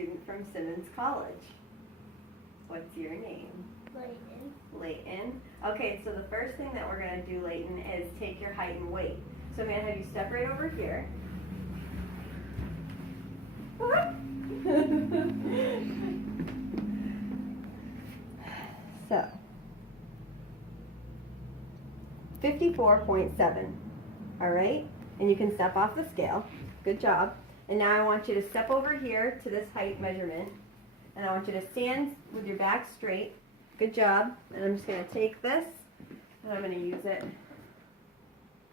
student from Simmons College. What's your name? Layton. Layton. Okay, so the first thing that we're going to do, Layton, is take your height and weight. So I'm going to have you step right over here. So, 54.7. All right? And you can step off the scale. Good job. And now I want you to step over here to this height measurement. And I want you to stand with your back straight. Good job. And I'm just going to take this and I'm going to use it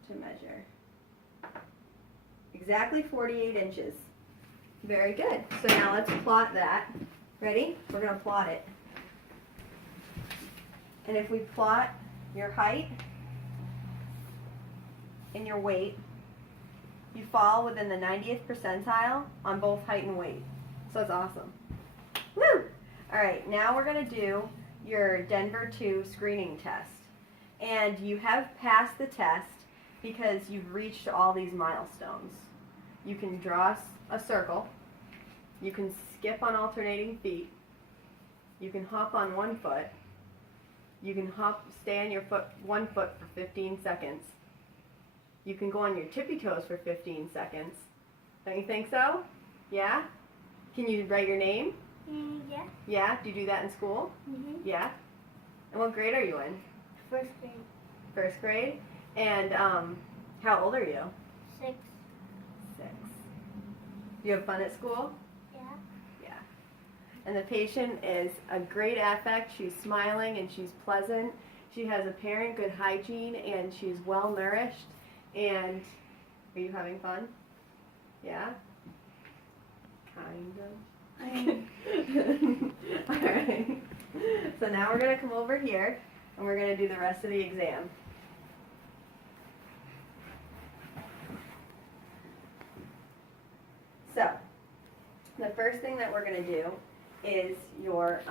to measure. Exactly 48 inches. Very good. So now let's plot that. Ready? We're going to plot it. And if we plot your height and your weight, you fall within the 90th percentile on both height and weight. So it's awesome. Woo! All right, now we're going to do your Denver 2 screening test. And you have passed the test because you've reached all these milestones. You can draw a circle. You can skip on alternating feet. You can hop on one foot. You can stay on your one foot for 15 seconds. You can go on your tippy toes for 15 seconds. Don't you think so? Yeah? Can you write your name? Yeah. Yeah? Do you do that in school? Mm-hmm. Yeah? And what grade are you in? First grade. First grade? And how old are you? 6. 6. Do you have fun at school? Yeah. Yeah. And the patient is a great affect. She's smiling and she's pleasant. She has apparent good hygiene and she's well nourished. And are you having fun? Yeah? Kind of. Alright. So now we're going to come over here and we're going to do the rest of the exam. So, the first thing that we're going to do is your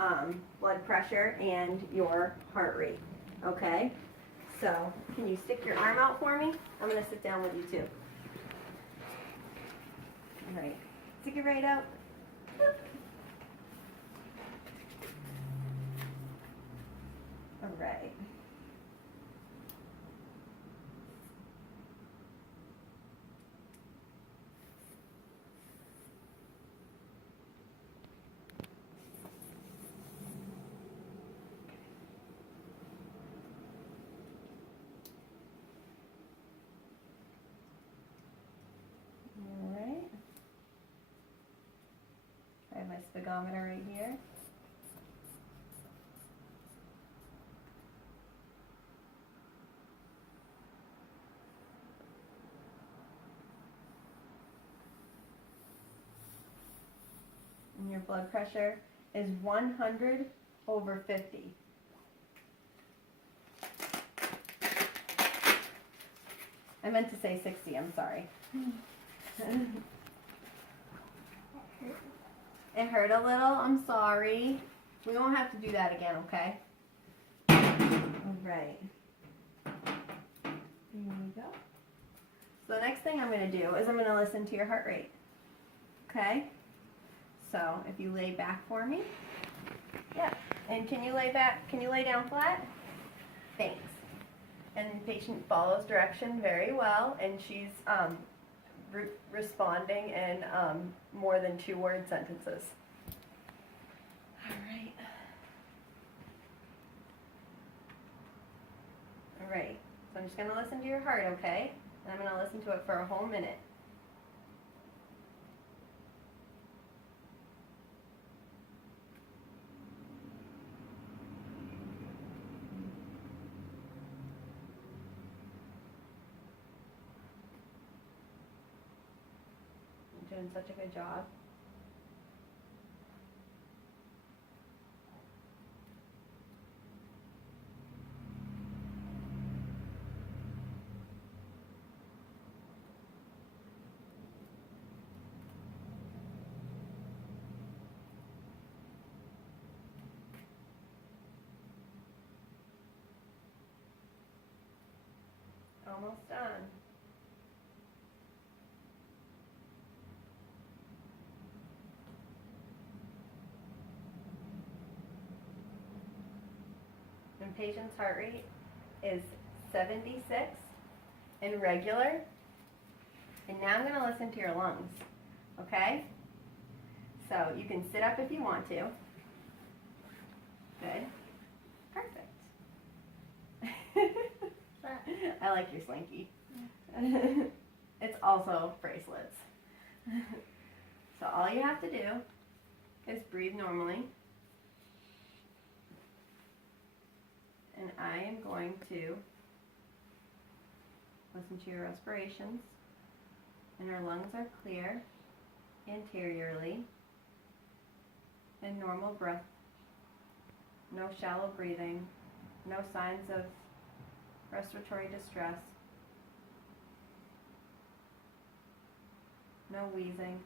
blood pressure and your heart rate. Okay? So, can you stick your arm out for me? I'm going to sit down with you too. Alright. Stick it right out. Alright. Alright. I have my speedometer right here. And your blood pressure is 100/50. I meant to say 60, I'm sorry. It hurt a little, I'm sorry. We won't have to do that again, okay? Alright. There you go. So the next thing I'm going to do is I'm going to listen to your heart rate. Okay? So if you lay back for me. Yeah. And can you lay back? Can you lay down flat? Thanks. And the patient follows direction very well, and she's responding in more than 2-word sentences. All right. All right. So I'm just going to listen to your heart, okay? And I'm going to listen to it for a whole minute. You're doing such a good job. Almost done. patient's heart rate is 76 and regular. And now I'm going to listen to your lungs, okay? So you can sit up if you want to. Good. Perfect. I like your slinky. It's also bracelets. So all you have to do is breathe normally. And I am going to listen to your respirations. And our lungs are clear anteriorly. And normal breath. No shallow breathing. No signs of respiratory distress. No wheezing.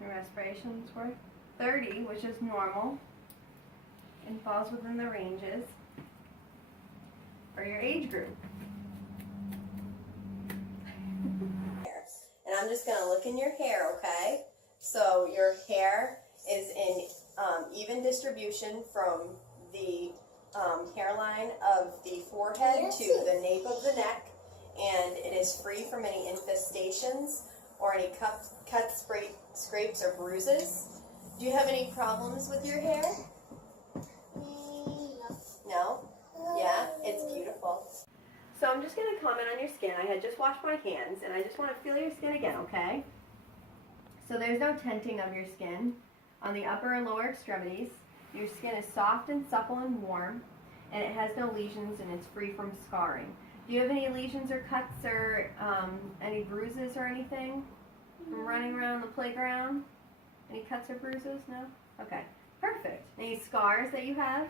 Your respirations were 30, which is normal and falls within the ranges for your age group. And I'm just going to look in your hair, okay? So your hair is in even distribution from the hairline of the forehead to the nape of the neck, and it is free from any infestations or any cuts, scrapes, or bruises. Do you have any problems with your hair? No? Yeah? It's beautiful. So I'm just going to comment on your skin. I had just washed my hands, and I just want to feel your skin again, okay? So there's no tenting of your skin. On the upper and lower extremities, your skin is soft and supple and warm, and it has no lesions, and it's free from scarring. Do you have any lesions or cuts or any bruises or anything from running around the playground? Any cuts or bruises? No? Okay. Perfect. Any scars that you have?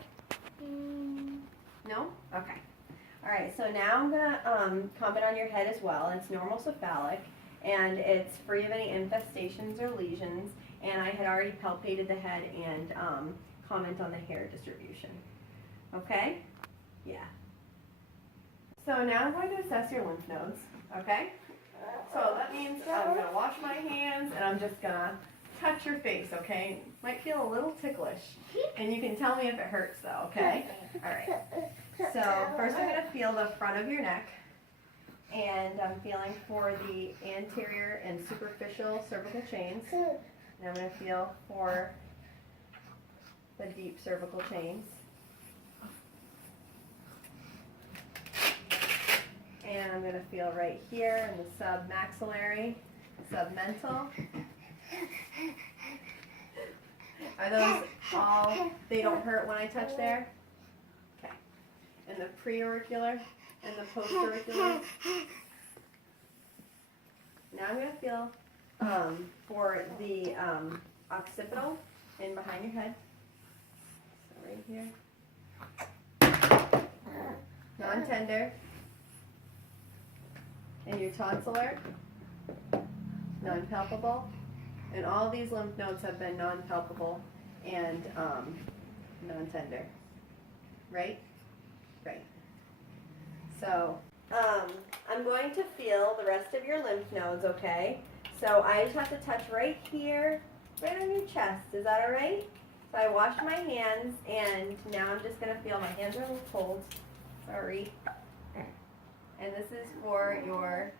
No? Okay. Alright, so now I'm going to comment on your head as well. It's normal cephalic, and it's free of any infestations or lesions, and I had already palpated the head and comment on the hair distribution. Okay? Yeah. So now I'm going to assess your lymph nodes, okay? So that means I'm going to wash my hands and I'm just going to touch your face, okay? Might feel a little ticklish. And you can tell me if it hurts though, okay? Alright. So first I'm going to feel the front of your neck. And I'm feeling for the anterior and superficial cervical chains. And I'm going to feel for the deep cervical chains. And I'm going to feel right here in the submaxillary, submental. Are those all, they don't hurt when I touch there? Okay. And the preauricular and the postauricular. Now I'm going to feel for the occipital in behind your head. So right here. Non-tender. And your tonsillar, non-palpable, and all these lymph nodes have been non-palpable and non-tender, right? Right. So I'm going to feel the rest of your lymph nodes, okay? So I just have to touch right here, right on your chest. Is that all right? So I washed my hands, and now I'm just going to feel, my hands are a little cold, sorry. And this is for your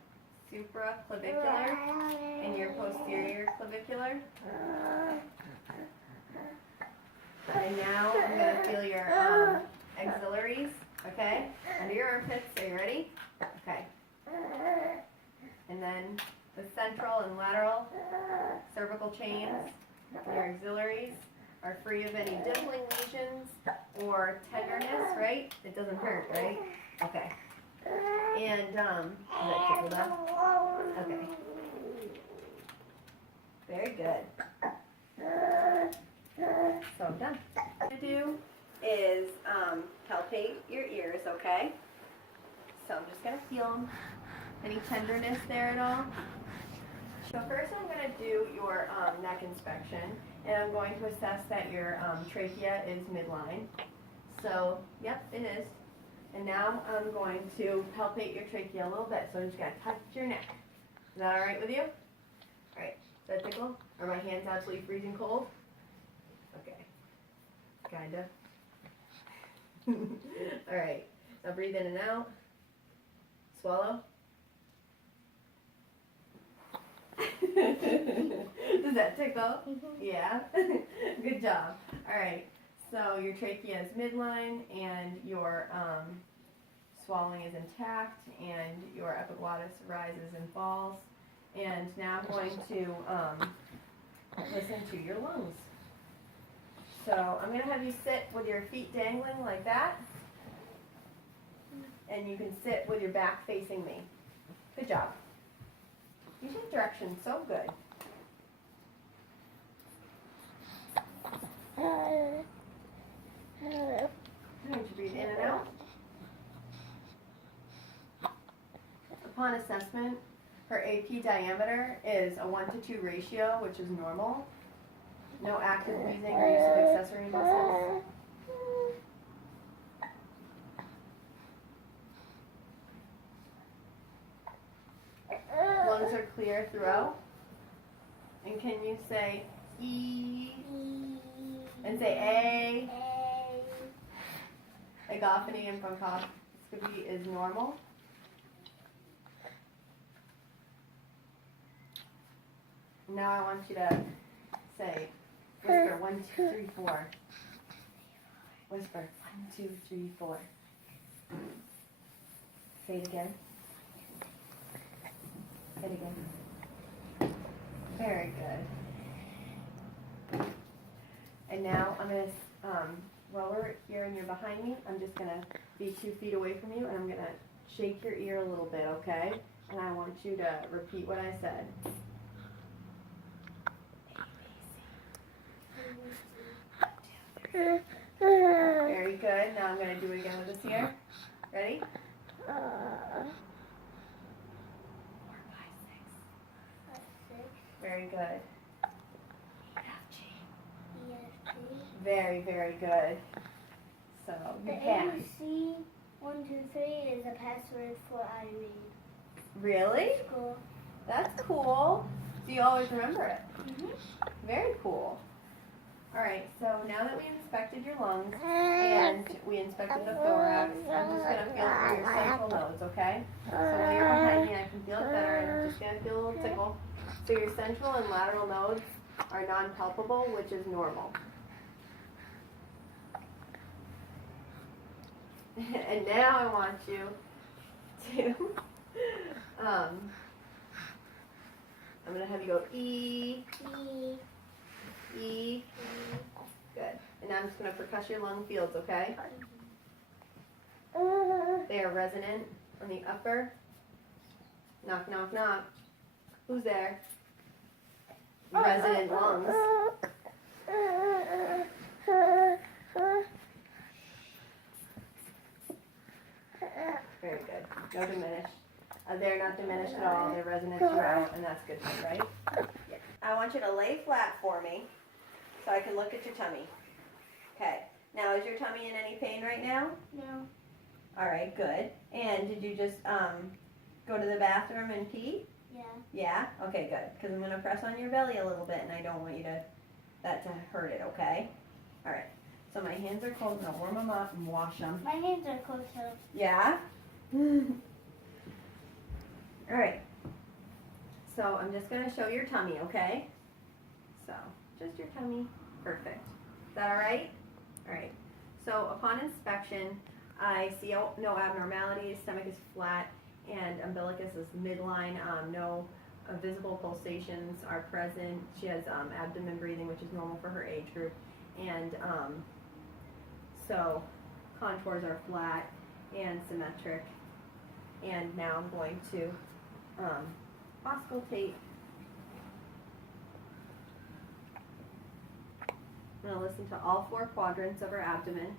supraclavicular and your posterior clavicular. And now I'm going to feel your axillaries, okay? Under your armpits. Are you ready? Okay. And then the central and lateral cervical chains, your axillaries, are free of any dimpling lesions or tenderness, right? It doesn't hurt, right? Okay. And, is that tickle enough? Okay. Very good. So I'm done. What I'm going to do is palpate your ears, okay? So I'm just going to feel them. Any tenderness there at all? So first I'm going to do your neck inspection, and I'm going to assess that your trachea is midline. So, yep, it is. And now I'm going to palpate your trachea a little bit, so I'm just going to touch your neck. Is that alright with you? Alright, does that tickle? Are my hands absolutely freezing cold? Okay. Kinda. Alright, now breathe in and out. Swallow. Does that tickle? Yeah? Good job. Alright, so your trachea is midline and your swallowing is intact and your epiglottis rises and falls. And now I'm going to listen to your lungs. So I'm going to have you sit with your feet dangling like that. And you can sit with your back facing me. Good job. You change direction so good. I'm going to breathe in and out. Upon assessment, her AP diameter is a 1-to-2 ratio, which is normal. No active wheezing or use of accessory muscles. Lungs are clear throughout. And can you say E? And say A? Agophony and bronchoscopy is normal. Now I want you to say, whisper, 1, 2, 3, 4. Whisper, 1, 2, 3, 4. Say it again. Say it again. Very good. And now I'm going to lower ear and you're behind me. I'm just going to be 2 feet away from you and I'm going to shake your ear a little bit, okay? And I want you to repeat what I said. Very good. Now I'm going to do it again with this ear. Ready? 4, 5, 6. Very good. Very, very good. So you The pass. ABC 1, 2, 3 is a password for Irene. Really? School. That's cool. So you always remember it. Mm-hmm. Very cool. Alright, so now that we inspected your lungs and we inspected the thorax, I'm just going to feel for your central nodes, okay? So when you're behind me, I can feel it better. I'm just going to feel a little tickle. So your central and lateral nodes are non-palpable, which is normal. And now I want you to, I'm going to have you go E, E. Good. And now I'm just going to percuss your lung fields, okay? They are resonant on the upper. Knock, knock, knock. Who's there? Resonant lungs. Very good. No diminished. They're not diminished at all. They're resonant throughout, and that's good too, right? Yeah. I want you to lay flat for me so I can look at your tummy. Okay. Now, is your tummy in any pain right now? No. All right, good. And did you just go to the bathroom and pee? Yeah. Yeah? Okay, good. Because I'm going to press on your belly a little bit, and I don't want you to hurt it, okay? All right. So my hands are cold, and I'll warm them up and wash them. My hands are cold too. Yeah? All right. So I'm just going to show your tummy, okay? So just your tummy. Perfect. Is that all right? All right. So upon inspection, I see no abnormalities. Stomach is flat, and umbilicus is midline. No visible pulsations are present. She has abdomen breathing, which is normal for her age group. And so contours are flat and symmetric. And now I'm going to auscultate I'm going to listen to all 4 quadrants of her abdomen.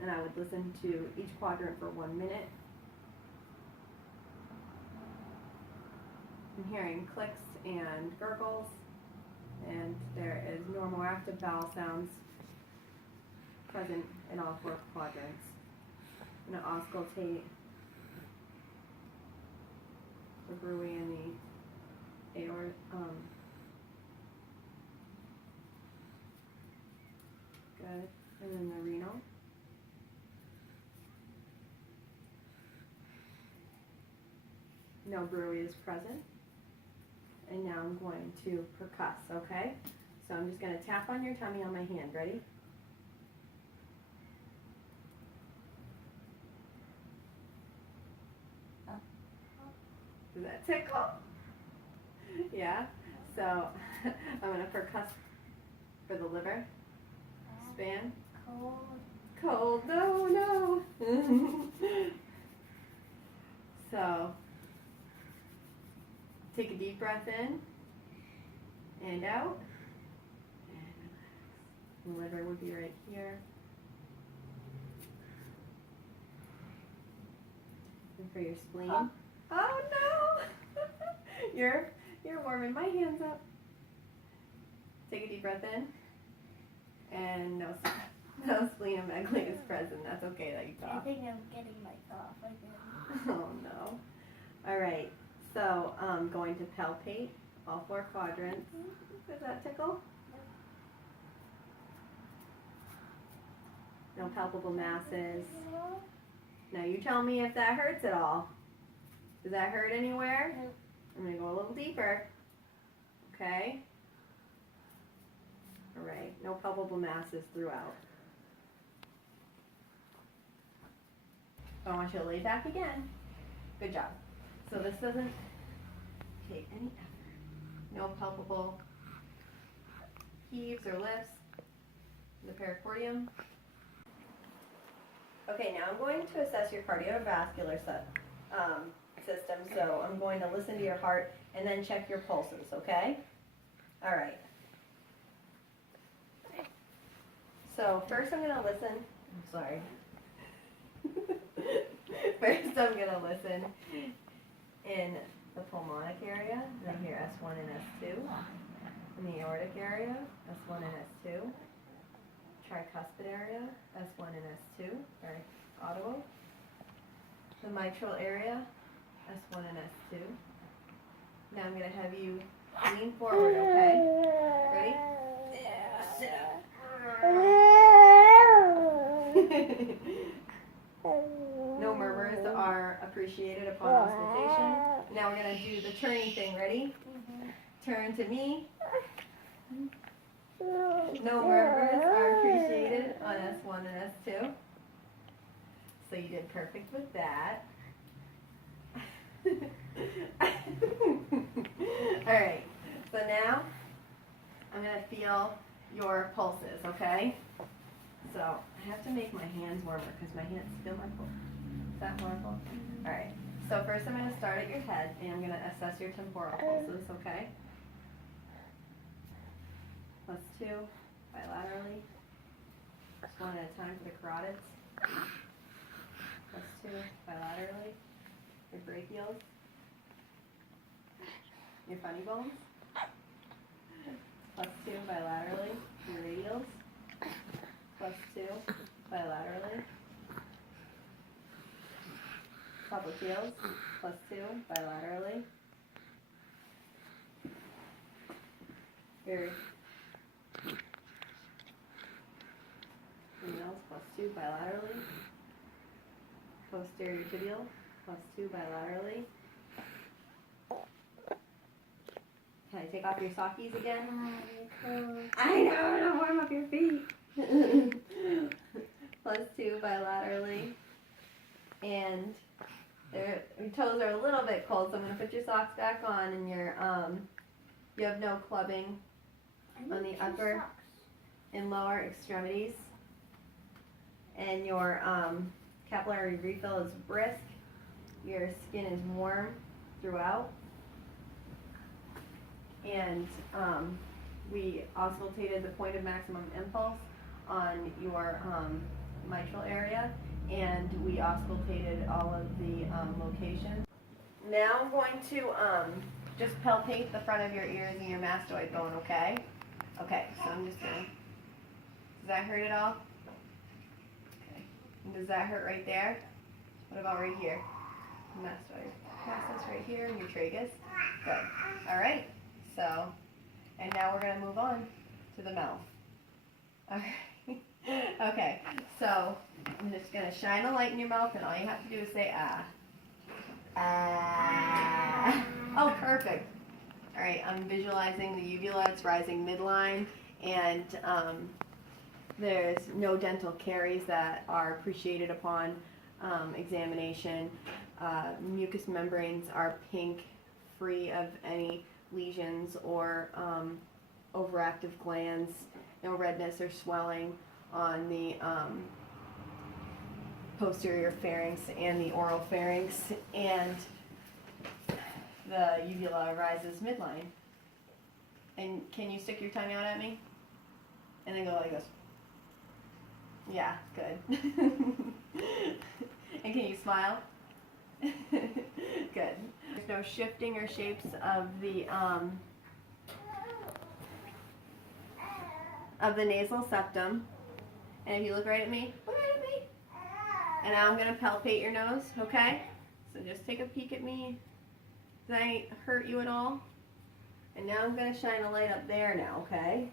And I would listen to each quadrant for 1 minute. I'm hearing clicks and gurgles, and there is normal active bowel sounds present in all 4 quadrants. I'm going to auscultate the bruit and the aorta. Good. And then the renal. No bruit is present. And now I'm going to percuss, okay? So I'm just going to tap on your tummy on my hand. Ready? Does that tickle? Yeah? So I'm going to percuss for the liver. Span. Cold. Cold. No, no. So take a deep breath in and out. And relax. The liver would be right here. And for your spleen. Oh no! You're warming my hands up. Take a deep breath in. And no splenomegaly is present. That's okay that you I cough. think I'm getting my cough again. Oh no. Alright, so going to palpate all 4 quadrants. Does that tickle? No palpable masses. Now you tell me if that hurts at all. Does that hurt anywhere? I'm going to go a little deeper. Okay? Alright, no palpable masses throughout. I want you to lay back again. Good job. So this doesn't take any effort. No palpable heaves or lifts in the pericardium. Okay, now I'm going to assess your cardiovascular system. So I'm going to listen to your heart and then check your pulses, okay? All right. So first I'm going to listen. I'm sorry. First I'm going to listen in the pulmonic area. I hear S1 and S2. In the aortic area, S1 and S2. Tricuspid area, S1 and S2. Very audible. The mitral area, S1 and S2. Now I'm going to have you lean forward, okay? Ready? Sit up. No murmurs are appreciated upon auscultation. Now we're going to do the turning thing. Ready? Turn to me. No murmurs are appreciated on S1 and S2. So you did perfect with that. Alright, so now I'm going to feel your pulses, okay? So I have to make my hands warmer because my hands feel my pulse. Is that horrible? Alright, so first I'm going to start at your head and I'm going to assess your temporal pulses, okay? +2 bilaterally. Just one at a time for the carotids. +2 bilaterally. Your brachials. Your funny bones. +2 bilaterally. Your radials. +2 bilaterally. Popliteals. +2 bilaterally. Your renals +2 bilaterally. Posterior tibial +2 bilaterally. Can I take off your sockies again? I know, to warm up your feet. +2 bilaterally. And your toes are a little bit cold, so I'm going to put your socks back on, and you have no clubbing on the upper and lower extremities. And your capillary refill is brisk. Your skin is warm throughout. and we auscultated the point of maximum impulse on your mitral area, and we auscultated all of the locations. Now I'm going to just palpate the front of your ears and your mastoid bone, okay? Okay, so I'm just gonna, does that hurt at all? Okay. And does that hurt right there? What about right here? Mastoid process right here in your tragus. Good. Alright, so, and now we're gonna move on to the mouth. Alright. Okay, so I'm just gonna shine a light in your mouth, and all you have to do is say ah. Ah. Oh, perfect. All right, I'm visualizing the uvula. It's rising midline, and there's no dental caries that are appreciated upon examination. Mucous membranes are pink, free of any lesions or overactive glands. No redness or swelling on the posterior pharynx and the oral pharynx, and the uvula rises midline. And can you stick your tongue out at me? And then go like this. Yeah, good. And can you smile? Good. There's no shifting or shapes of the nasal septum. And if you look right at me, look right at me. And now I'm going to palpate your nose, okay? So just take a peek at me. Does that hurt you at all? And now I'm going to shine a light up there now, okay?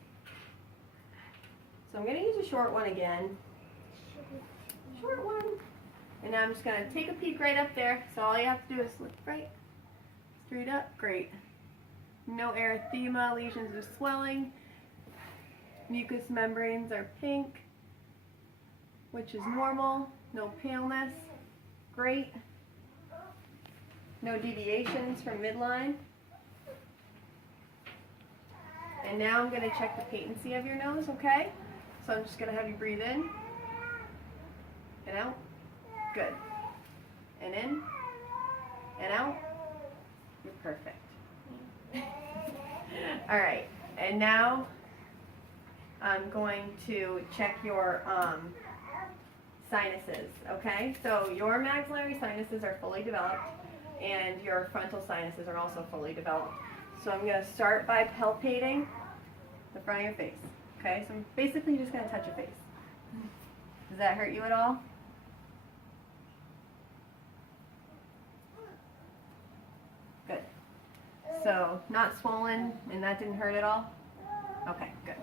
So I'm going to use a short one again. Short one. And now I'm just going to take a peek right up there. So all you have to do is look right straight up. Great. No erythema, lesions or swelling. Mucous membranes are pink, which is normal. No paleness. Great. No deviations from midline. And now I'm going to check the patency of your nose, okay? So I'm just going to have you breathe in and out. Good. And in and out. You're perfect. All right. And now I'm going to check your sinuses, okay? So your maxillary sinuses are fully developed, and your frontal sinuses are also fully developed. So I'm going to start by palpating the front of your face, okay? So I'm basically just going to touch your face. Does that hurt you at all? Good. So not swollen, and that didn't hurt at all? Okay, good.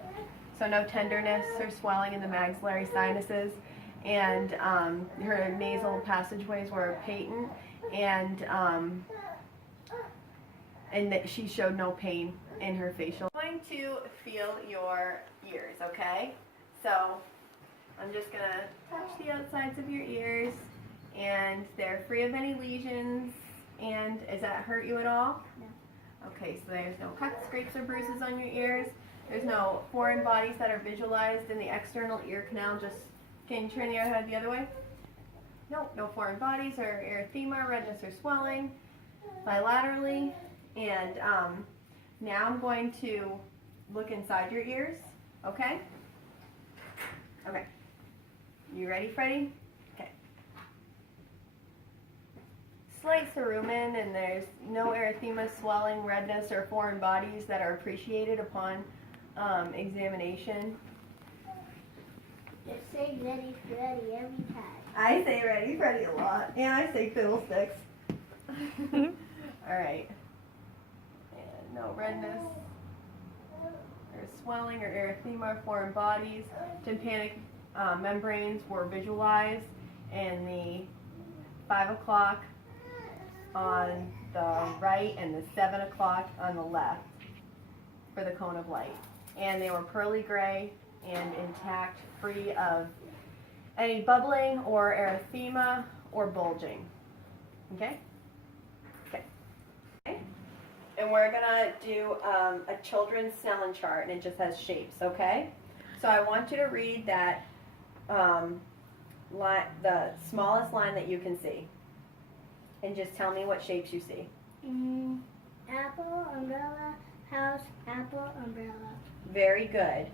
So no tenderness or swelling in the maxillary sinuses, and her nasal passageways were patent, and that she showed no pain in her facial. I'm going to feel your ears, okay? So I'm just going to touch the outsides of your ears, and they're free of any lesions. And does that hurt you at all? No. Okay, so there's no cuts, scrapes, or bruises on your ears. There's no foreign bodies that are visualized in the external ear canal. Just, can you turn your head the other way? Nope, no foreign bodies or erythema, redness, or swelling bilaterally. And now I'm going to look inside your ears, okay? Okay. You ready, Freddie? Okay. Slight cerumen, and there's no erythema, swelling, redness, or foreign bodies that are appreciated upon examination. Just say ready, Freddy every time. I say ready, Freddie a lot, and I say fiddlesticks. All right. And no redness or swelling or erythema, foreign bodies. Tympanic membranes were visualized in the 5 o'clock on the right and the 7 o'clock on the left for the cone of light. And they were pearly gray and intact, free of any bubbling or erythema or bulging. Okay? Okay. Okay. And we're gonna do a children's Snellen chart, and it just has shapes, okay? So I want you to read that the smallest line that you can see, and just tell me what shapes you see. Apple, umbrella, house, apple, umbrella. Very good.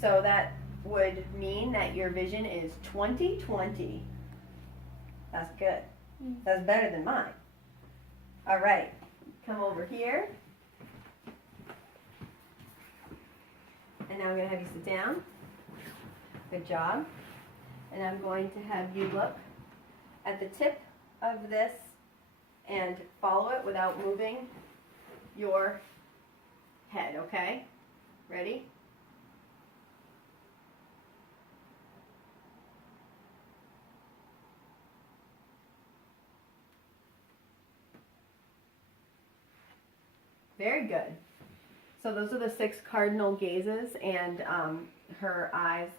So that would mean that your vision is 20/20. That's good. That's better than mine. All right, come over here. And now I'm going to have you sit down. Good job. And I'm going to have you look at the tip of this and follow it without moving your head, okay? Ready? Very good. So those are the 6 cardinal gazes, and her eyes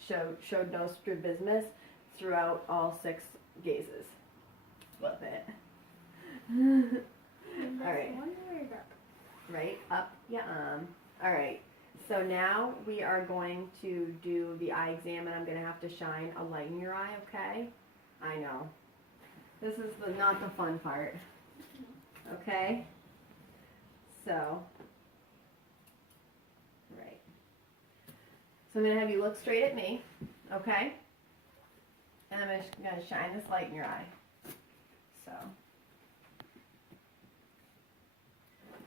showed no strabismus throughout all 6 gazes. Love it. All right. Right up, yeah. All right. So now we are going to do the eye exam, and I'm going to have to shine a light in your eye. Okay? I know. This is not the fun part. Okay. So. Right. So I'm going to have you look straight at me, okay? And I'm just going to shine this light in your eye. So.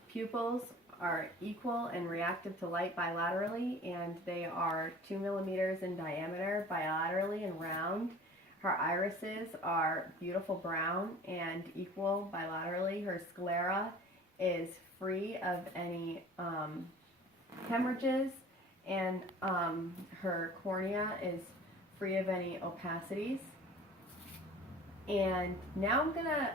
Pupils are equal and reactive to light bilaterally, and they are 2 millimeters in diameter bilaterally and round. Her irises are beautiful brown and equal bilaterally. Her sclera is free of any hemorrhages, and her cornea is free of any opacities. And now I'm going to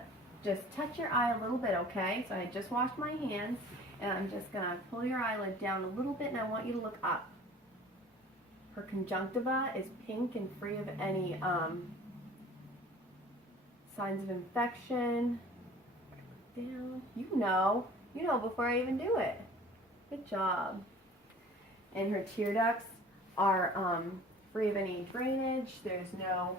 just touch your eye a little bit, okay? So I just washed my hands, and I'm just going to pull your eyelid down a little bit, and I want you to look up. Her conjunctiva is pink and free of any signs of infection. Down. You know before I even do it. Good job. And her tear ducts are free of any drainage. There's no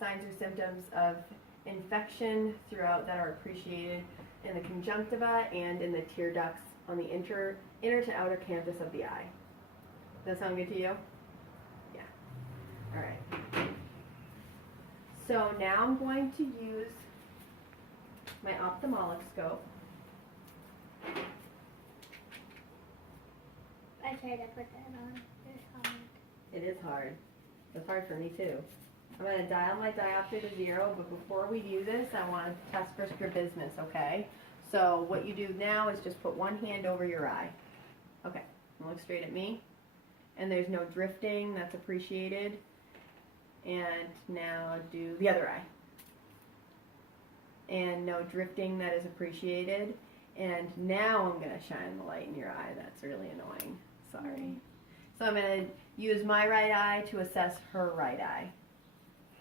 signs or symptoms of infection throughout that are appreciated in the conjunctiva and in the tear ducts on the inner to outer canthus of the eye. Does that sound good to you? Yeah. All right. So now I'm going to use my ophthalmic scope. I tried to put that on. It's hard. It is hard. It's hard for me too. I'm going to dial my diopter to 0, but before we do this, I want to test for strabismus, okay? So what you do now is just put one hand over your eye. Okay, look straight at me. And there's no drifting, that's appreciated. And now do the other eye. And no drifting, that is appreciated. And now I'm going to shine the light in your eye. That's really annoying. Sorry. So I'm going to use my right eye to assess her right eye.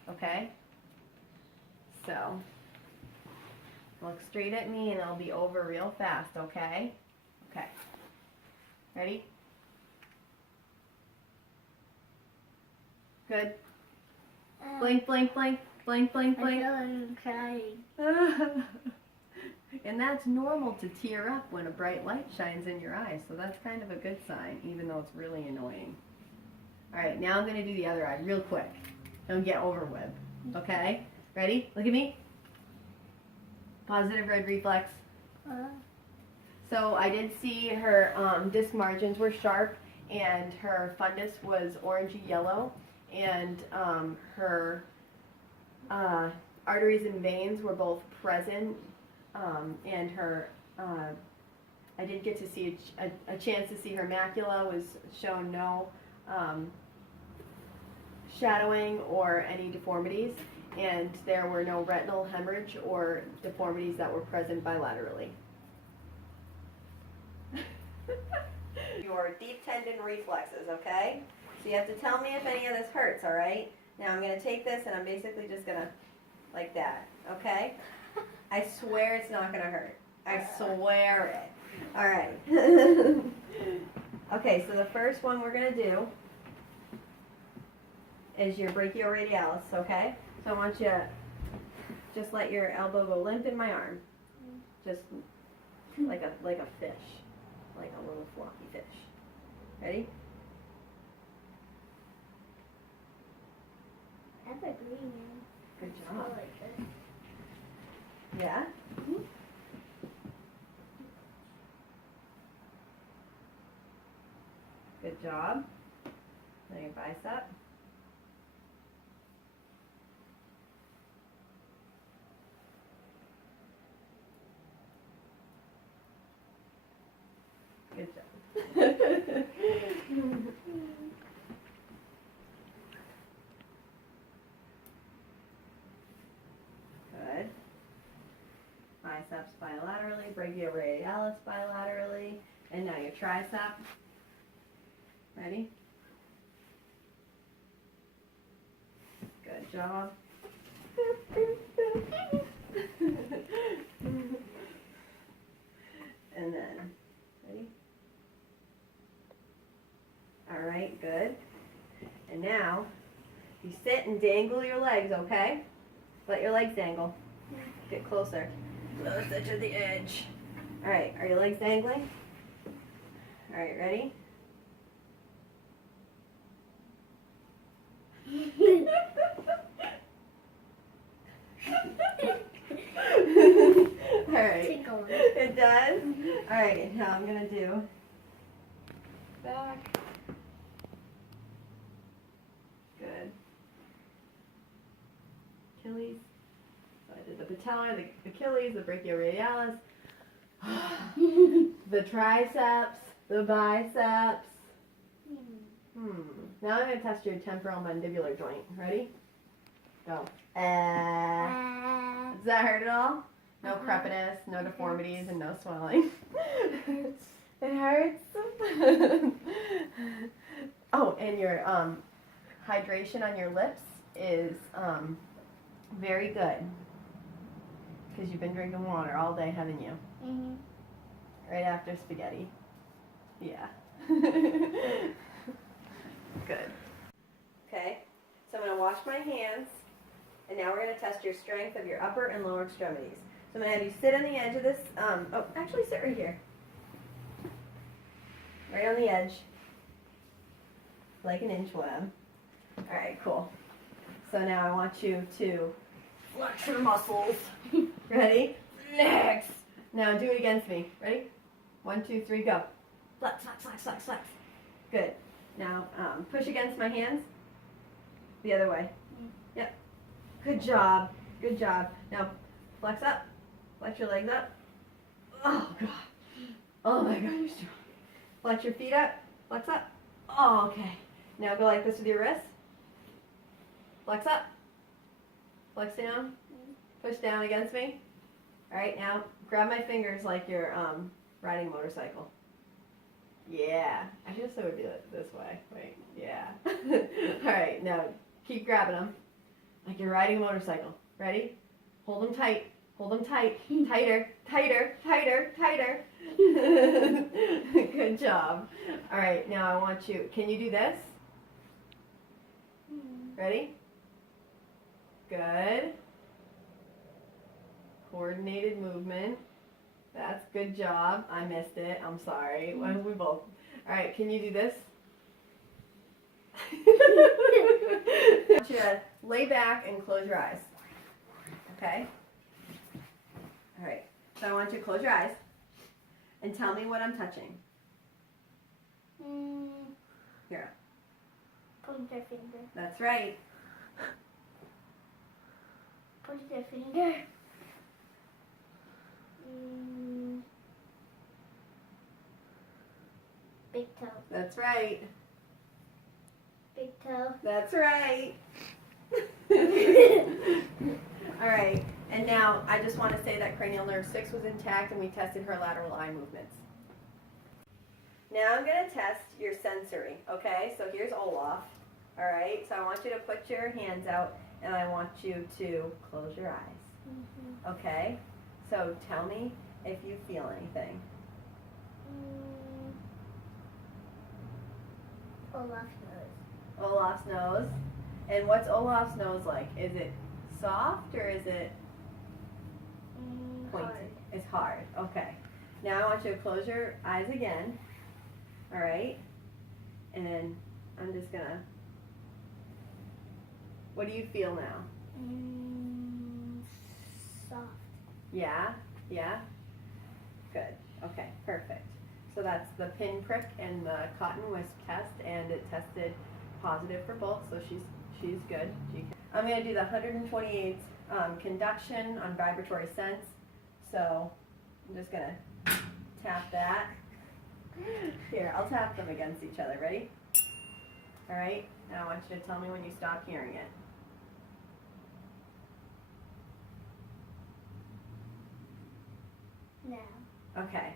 Okay? So, look straight at me and it'll be over real fast, okay? Okay. Ready? Good. Blink, blink, blink, blink, blink, blink. I feel like I'm crying. And that's normal to tear up when a bright light shines in your eyes, so that's kind of a good sign, even though it's really annoying. Alright, now I'm going to do the other eye real quick. Don't get over with. Okay? Ready? Look at me. Positive red reflex. So I did see her disc margins were sharp, and her fundus was orangey yellow, and her arteries and veins were both present, and her I did get to see a chance to see her macula was shown no shadowing or any deformities, and there were no retinal hemorrhage or deformities that were present bilaterally. Your deep tendon reflexes, okay? So you have to tell me if any of this hurts, all right? Now I'm going to take this and I'm basically just going to, like that, okay? I swear it's not going to hurt. I swear it. All right. Okay, so the first one we're going to do is your brachioradialis, okay? So I want you to just let your elbow go limp in my arm. Just like a fish, like a little floppy fish. Ready? That's a green one. Good I job. like this. Yeah? Good job. Now your bicep. Good job. Good. Biceps bilaterally, brachioradialis bilaterally, and now your tricep. Ready? Good job. And then, ready? All right, good. And now, you sit and dangle your legs, okay? Let your legs dangle. Get closer. Closer to the edge. All right, are your legs dangling? All right, ready? All right. Tickle. It does? All right, now I'm going to do back. Good. Achilles. So I did the patellar, the Achilles, the brachioradialis, the triceps, the biceps. Now I'm going to test your temporal mandibular joint. Ready? Go. Does that hurt at all? No crepitus, no deformities, and no swelling. It hurts. Oh, and your hydration on your lips is very good because you've been drinking water all day, haven't you? Mhm. Right after spaghetti. Yeah. Good. Okay, so I'm going to wash my hands, and now we're going to test your strength of your upper and lower extremities. So I'm going to have you sit on the edge of this, actually sit right here. Right on the edge. Like an inchworm. Alright, cool. So now I want you to flex your muscles. Ready? Flex! Now do it against me. Ready? 1, 2, 3, go. Flex, flex, flex, flex, flex. Good. Now push against my hands. The other way. Yep. Good job. Good job. Now flex up. Flex your legs up. Oh, God. Oh, my God, you're strong. Flex your feet up. Flex up. Oh, okay. Now go like this with your wrists. Flex up. Flex down. Push down against me. All right, now grab my fingers like you're riding a motorcycle. Yeah. I guess I would do it this way. Wait. Yeah. All right, now keep grabbing them like you're riding a motorcycle. Ready? Hold them tight. Hold them tight. Tighter. Tighter. Tighter. Tighter. Good job. All right, now I want you, can you do this? Ready? Good. Coordinated movement. That's good job. I missed it. I'm sorry. Why don't we both? All right, can you do this? I want you to lay back and close your eyes. Okay? All right. So I want you to close your eyes and tell me what I'm touching. Here. Pointer finger. That's right. Pointer finger. Big toe. That's right. Big toe. That's right. All right. And now I just want to say that cranial nerve 6 was intact and we tested her lateral eye movements. Now I'm going to test your sensory, okay? So here's Olaf, all right? So I want you to put your hands out and I want you to close your eyes, okay? So tell me if you feel anything. Olaf's nose. Olaf's nose. And what's Olaf's nose like? Is it soft or is it pointy? Hard. It's hard, okay. Now I want you to close your eyes again. All right. And I'm just gonna, what do you feel now? Soft. Yeah? Yeah? Good. Okay, perfect. So that's the pin prick and the cotton wisp test, and it tested positive for both, so she's good. I'm going to do the 128 conduction on vibratory sense. So I'm just going to tap that. Here, I'll tap them against each other. Ready? All right. Now I want you to tell me when you stop hearing it. Now. Okay.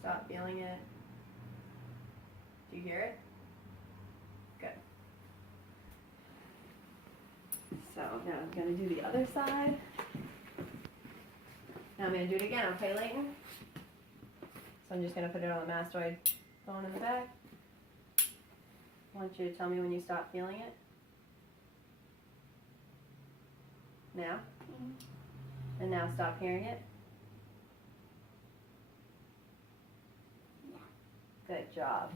Stop feeling it. Do you hear it? Good. So now I'm going to do the other side. Now I'm going to do it again, okay, Layton? So I'm just going to put it on the mastoid bone in the back. I want you to tell me when you stop feeling it. Now? And now stop hearing it. Good job.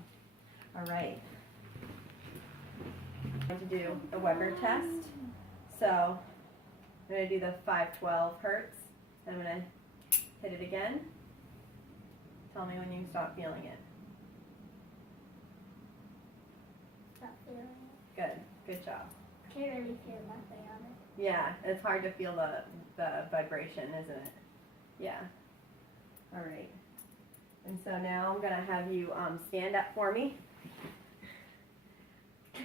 All right. I'm going to do a Weber test. So I'm going to do the 512 hertz. I'm going to hit it again. Tell me when you stop feeling it. Stop feeling it. Good. Good job. Can't really feel nothing on it. Yeah, it's hard to feel the vibration, isn't it? Yeah. All right. And so now I'm going to have you stand up for me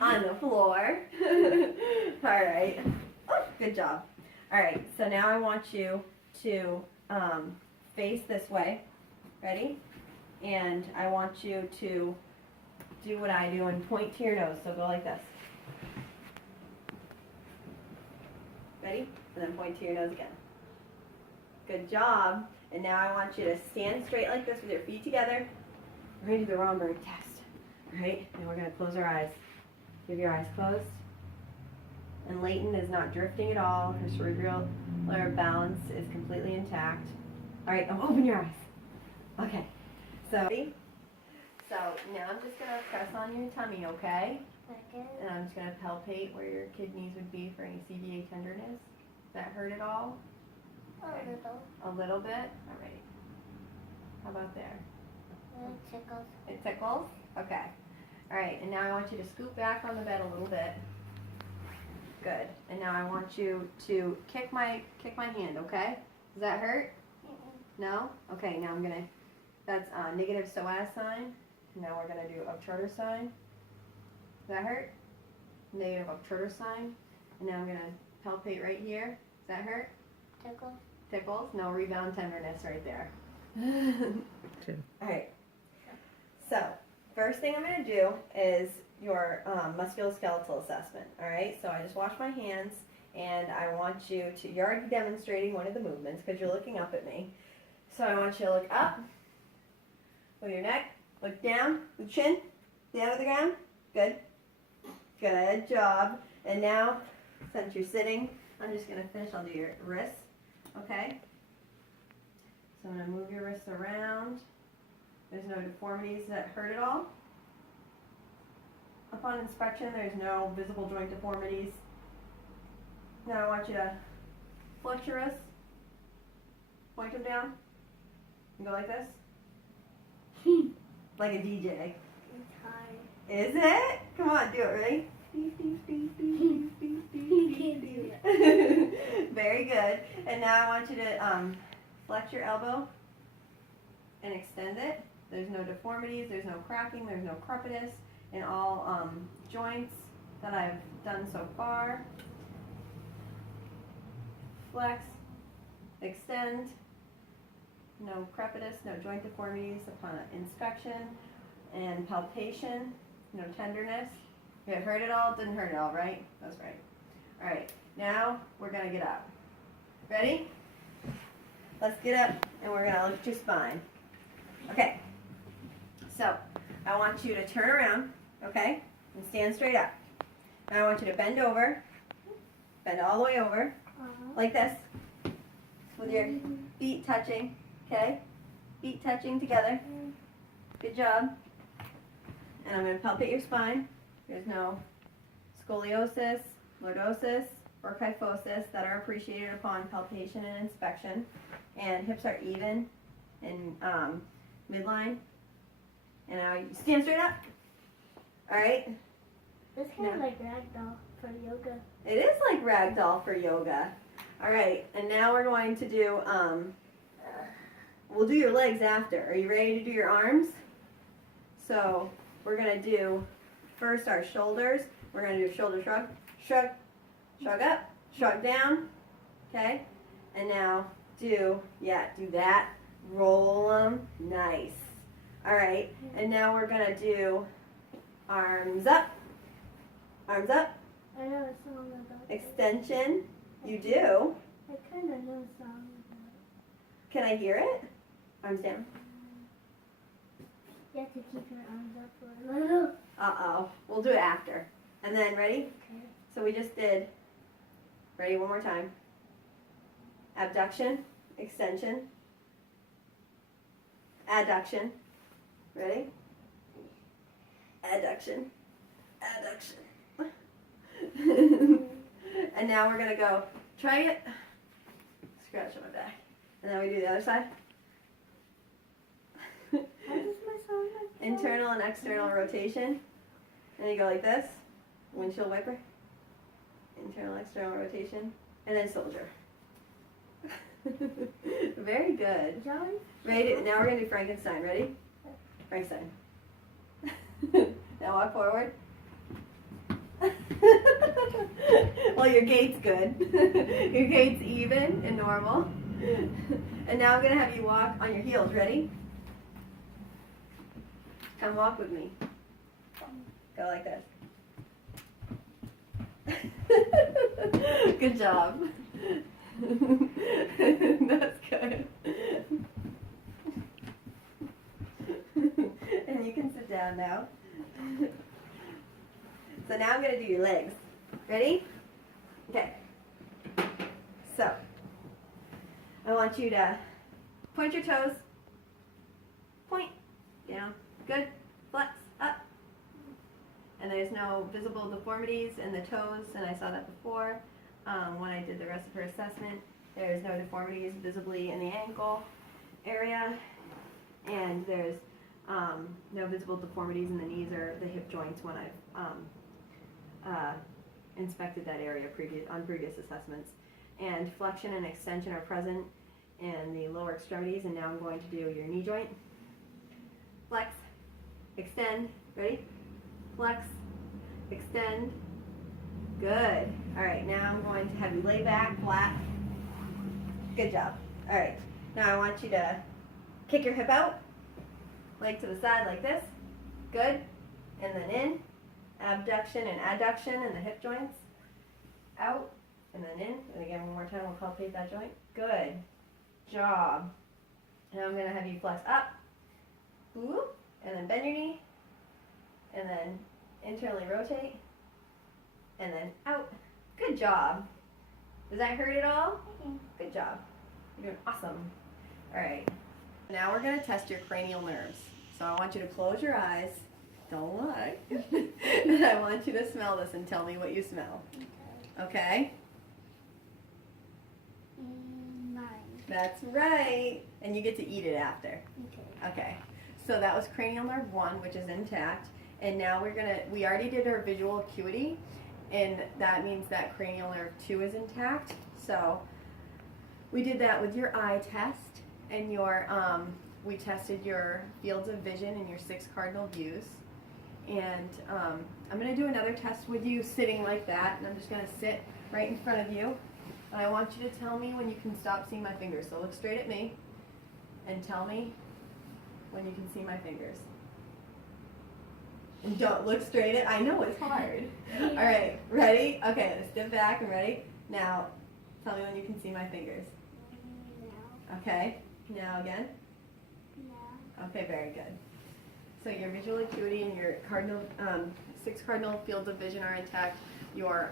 on the floor. All right. Oh, good job. All right. So now I want you to face this way. Ready? And I want you to do what I do and point to your nose. So go like this. Ready? And then point to your nose again. Good job. And now I want you to stand straight like this with your feet together. We're going to do the Romberg test. All right? And we're going to close our eyes. Keep your eyes closed. And Layton is not drifting at all. Her cerebral balance is completely intact. All right, now open your eyes. Okay. So, ready? So now I'm just going to press on your tummy, okay? Okay. And I'm just going to palpate where your kidneys would be for any CVA tenderness. Does that hurt at all? A little. A little bit? All right. How about there? It tickles. It tickles? Okay. All right, and now I want you to scoot back on the bed a little bit. Good. And now I want you to kick my hand, okay? Does that hurt? No? Okay, now I'm going to, that's negative psoas sign. Now we're going to do obtruder sign. Does that hurt? Negative obtruder sign. And now I'm going to palpate right here. Does that hurt? Tickles. Tickles? No rebound tenderness right there. All right. So, first thing I'm going to do is your musculoskeletal assessment. All right. So I just wash my hands, and I want you to. You're already demonstrating one of the movements because you're looking up at me. So I want you to look up with your neck. Look down with chin. Down to the ground. Good. Good job. And now, since you're sitting, I'm just going to finish. I'll do your wrists. Okay. So I'm going to move your wrists around. There's no deformities that hurt at all. Upon inspection, there's no visible joint deformities. Now I want you to flex your wrists. Point them down. And go like this. Like a DJ. It's hard. Is it? Come on, do it. Ready? Very good. And now I want you to flex your elbow and extend it. There's no deformities, there's no cracking, there's no crepitus in all joints that I've done so far. Flex, extend, no crepitus, no joint deformities upon inspection and palpation, no tenderness. Did it hurt at all? Didn't hurt at all, right? That's right. All right, now we're going to get up. Ready? Let's get up and we're going to lift your spine. Okay, so I want you to turn around, okay, and stand straight up. Now I want you to bend over, bend all the way over, like this, with your feet touching, okay? Feet touching together. Good job. And I'm going to palpate your spine. There's no scoliosis, lordosis, or kyphosis that are appreciated upon palpation and inspection. And hips are even in midline. And now you stand straight up. All right? It's kind of like ragdoll for yoga. It is like ragdoll for yoga. All right, and now we're going to do, we'll do your legs after. Are you ready to do your arms? So we're going to do first our shoulders. We're going to do shoulder shrug, shrug, shrug up, shrug down, okay? And now do that, roll them, nice. All right, and now we're going to do arms up, arms up. I know a song about Extension. You do. I kind of know a song about it. Can I hear it? Arms down. You have to keep your arms up for a little. Uh-oh. We'll do it after. And then, ready? Okay. So we just did, ready, one more time. Abduction, extension, adduction. Ready? Adduction, adduction. And now we're going to go, try it, scratch on my back. And then we do the other side. How does my song look? Internal and external rotation. And you go like this, windshield wiper. Internal, external rotation. And then soldier. Very good. Jolly? Ready? Now we're going to do Frankenstein. Ready? Frankenstein. Now walk forward. Well, your gait's good. Your gait's even and normal. And now I'm going to have you walk on your heels. Ready? Come walk with me. Go like this. Good job. That's good. And you can sit down now. So now I'm going to do your legs. Ready? Okay. So, I want you to point your toes. Point. Down. Good. Flex. Up. And there's no visible deformities in the toes, and I saw that before when I did the rest of her assessment. There's no deformities visibly in the ankle area, and there's no visible deformities in the knees or the hip joints when I've inspected that area on previous assessments. And flexion and extension are present in the lower extremities, and now I'm going to do your knee joint. Flex, extend, ready? Flex, extend, good. All right, now I'm going to have you lay back flat. Good job. All right, now I want you to kick your hip out, leg to the side like this, good, and then in, abduction and adduction in the hip joints, out, and then in, and again one more time, we'll palpate that joint, good job. Now I'm going to have you flex up, whoop, and then bend your knee, and then internally rotate, and then out. Good job. Does that hurt at all? Good job. You're doing awesome. All right. Now we're going to test your cranial nerves. So I want you to close your eyes. Don't lie. And I want you to smell this and tell me what you smell. Okay? Mine. That's right. And you get to eat it after. Okay. Okay. So that was cranial nerve 1, which is intact. And now we already did our visual acuity, and that means that cranial nerve 2 is intact. So we did that with your eye test, and we tested your fields of vision and your 6 cardinal views. And I'm going to do another test with you sitting like that, and I'm just going to sit right in front of you. And I want you to tell me when you can stop seeing my fingers. So look straight at me and tell me when you can see my fingers. And don't look straight at, I know it's hard. All right, ready? Okay, let's step back and ready. Now, tell me when you can see my fingers. Now. Okay, now again. Now. Okay, very good. So your visual acuity and your 6 cardinal fields of vision are intact. Your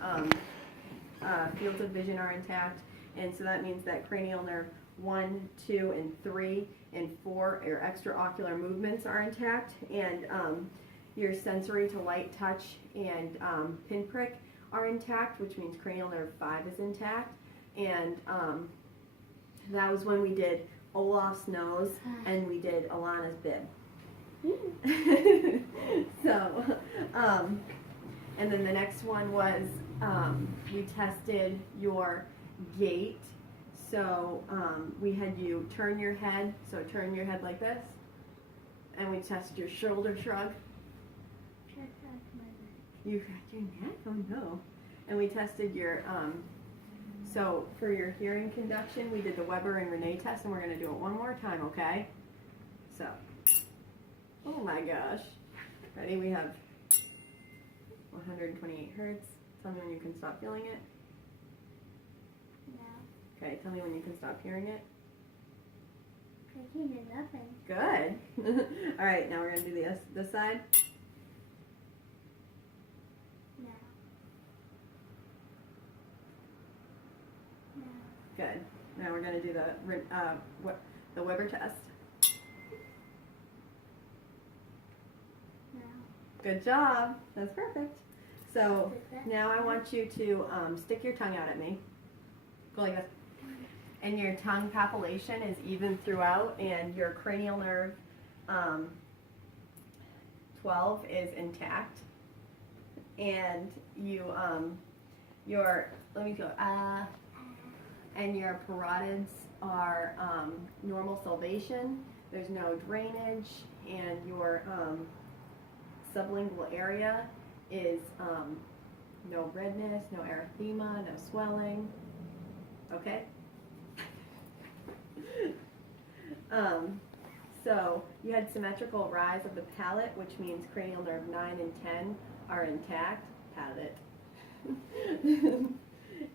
fields of vision are intact, and so that means that cranial nerve 1, 2, and 3 and 4, your extraocular movements are intact, and your sensory to light, touch, and pinprick are intact, which means cranial nerve 5 is intact. And that was when we did Olaf's nose and we did Alana's bib. So, and then the next one was we tested your gait. So we had you turn your head, so turn your head like this, and we tested your shoulder shrug. You cracked your neck? Oh no. And we tested your, so for your hearing conduction, we did the Weber and Renee test, and we're going to do it one more time, okay? So, oh my gosh. Ready? We have 128 hertz. Tell me when you can stop feeling it. No. Okay, tell me when you can stop hearing it. I can do nothing. Good. All right, now we're going to do this side. No. No. Good. Now we're going to do the Weber test. No. Good job. That's perfect. So now I want you to stick your tongue out at me. Go like this. And your tongue papillation is even throughout, and your cranial nerve 12 is intact. And you let me go. And your parotids are normal salvation. There's no drainage, and your sublingual area is no redness, no erythema, no swelling. Okay? So you had symmetrical rise of the palate, which means cranial nerve 9 and 10 are intact. Palate.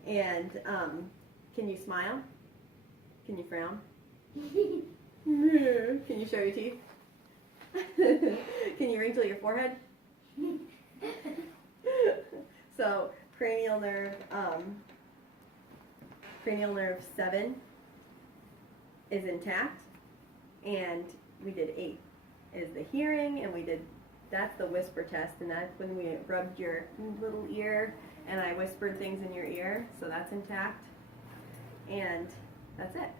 And can you smile? Can you frown? Can you show your teeth? Can you wrinkle your forehead? So cranial nerve 7 is intact, and we did 8 is the hearing, and that's the whisper test, and that's when we rubbed your little ear and I whispered things in your ear, so that's intact, and that's it.